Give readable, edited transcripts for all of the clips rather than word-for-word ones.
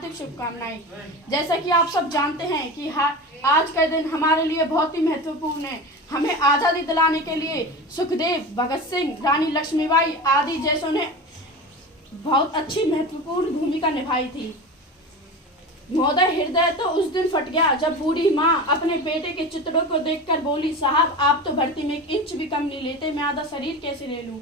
हार्दिक शुभकामनाएं। जैसा कि आप सब जानते हैं कि आज का दिन हमारे लिए बहुत ही महत्वपूर्ण है। हमें आज़ादी दिलाने के लिए सुखदेव, भगत सिंह, रानी लक्ष्मीबाई आदि जैसों ने बहुत अच्छी महत्वपूर्ण भूमिका निभाई थी। महोदय, हृदय तो उस दिन फट गया जब बूढ़ी माँ अपने बेटे के चित्रों को देखकर बोली, साहब आप तो भर्ती में 1 इंच भी कम नहीं लेते, मैं आधा शरीर कैसे ले लूं।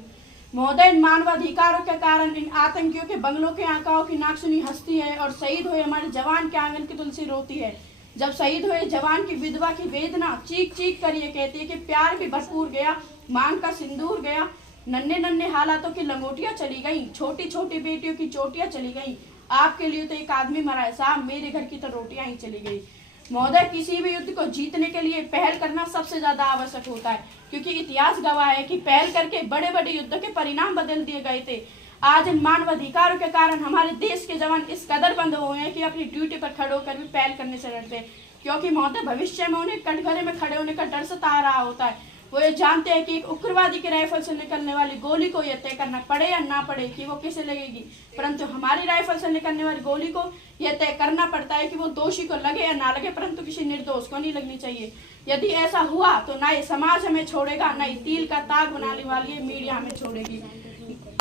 महोदय, इन मानवाधिकारों के कारण इन आतंकियों के बंगलों के आकाओं की नाक सुनी हंसती है और शहीद हुए हमारे जवान के आंगन की तुलसी रोती है। जब शहीद हुए जवान की विधवा की वेदना चीख चीख कर ये कहती है कि प्यार भी भरपूर गया, मांग का सिंदूर गया, नन्हे नन्हे हालातों की लंगोटियां चली गई, छोटी छोटी बेटियों की चोटियां चली गई, आपके लिए तो एक आदमी मरा है साहब, मेरे घर की तो रोटियां ही चली गई। महोदय, किसी भी युद्ध को जीतने के लिए पहल करना सबसे ज्यादा आवश्यक होता है, क्योंकि इतिहास गवाह है कि पहल करके बड़े बड़े युद्धों के परिणाम बदल दिए गए थे। आज इन मानवाधिकारों के कारण हमारे देश के जवान इस कदर बंद हुए हैं कि अपनी ड्यूटी पर खड़े होकर भी पहल करने से डरते हैं, क्योंकि महोदय भविष्य में उन्हें कटघरे में खड़े होने का डर सता रहा होता है। वो ये जानते हैं कि एक उग्रवादी के राइफल से निकलने वाली गोली को यह तय करना पड़े या ना पड़े कि वो किसे लगेगी, परंतु हमारी राइफल से निकलने वाली गोली को यह तय करना पड़ता है कि वो दोषी को लगे या ना लगे, परंतु किसी निर्दोष को नहीं लगनी चाहिए। यदि ऐसा हुआ तो ना ये समाज हमें छोड़ेगा, ना तिल का ताग बनाने वाली ये मीडिया हमें छोड़ेगी।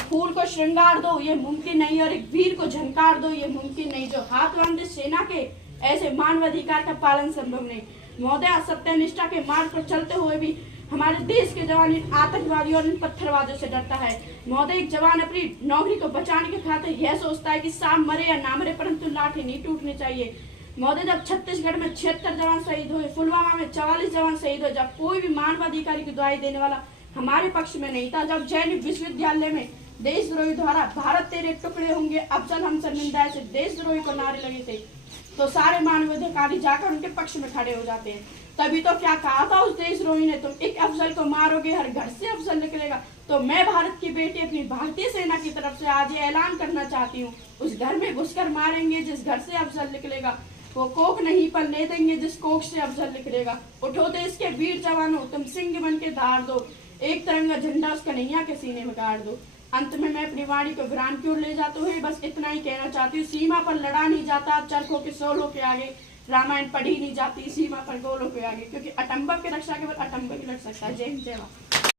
फूल को श्रृंगार दो ये मुमकिन नहीं, और एक वीर को झंकार दो ये मुमकिन नहीं, जो हाथ बांधे सेना के ऐसे मानवाधिकार का पालन संभव नहीं। महोदय, सत्यनिष्ठा के मार्ग पर चलते हुए भी हमारे देश के जवान इन आतंकवादियों और इन पत्थरबाजों से डरता है। महोदय, एक जवान अपनी नौकरी को बचाने के खातिर यह सोचता है कि सांप मरे या ना मरे, परंतु लाठी नहीं टूटनी चाहिए। महोदय, जब छत्तीसगढ़ में 76 जवान शहीद हुए, पुलवामा में 44 जवान शहीद हुए, जब कोई भी मानवाधिकारी की दुहाई देने वाला हमारे पक्ष में नहीं था, जब जैन विश्वविद्यालय में देशद्रोही द्वारा भारत तेरे टुकड़े होंगे अफजल हम शर्मिंदा से देशद्रोही को नारे लगे थे, तो सारे मानवाधिकारी जाकर उनके पक्ष में खड़े हो जाते हैं। तभी तो क्या कहा था उस देशद्रोही ने, तुम एक अफजल को मारोगे हर घर से अफजल निकलेगा। तो मैं भारत की बेटी अपनी भारतीय सेना की तरफ से आज ये ऐलान करना चाहती हूँ, उस घर में घुसकर मारेंगे जिस घर से अफजल निकलेगा, वो कोख नहीं पलने देंगे जिस कोख से अफजल निकलेगा। उठो देश के वीर जवानों, तुम सिंह बन के धार दो, एक तिरंगा झंडा उस कन्हैया के सीने में गाड़ दो। अंत में मैं अपनी वाणी को विराम की ओर ले जाते हुए बस इतना ही कहना चाहती हूँ, सीमा पर लड़ा नहीं जाता चरखों के सोलों के आगे, रामायण पढ़ी नहीं जाती सीमा पर गोलों के आगे, क्योंकि अटंबक की रक्षा केवल अटंबक ही लड़ सकता है। जय हिंद, जय भारत।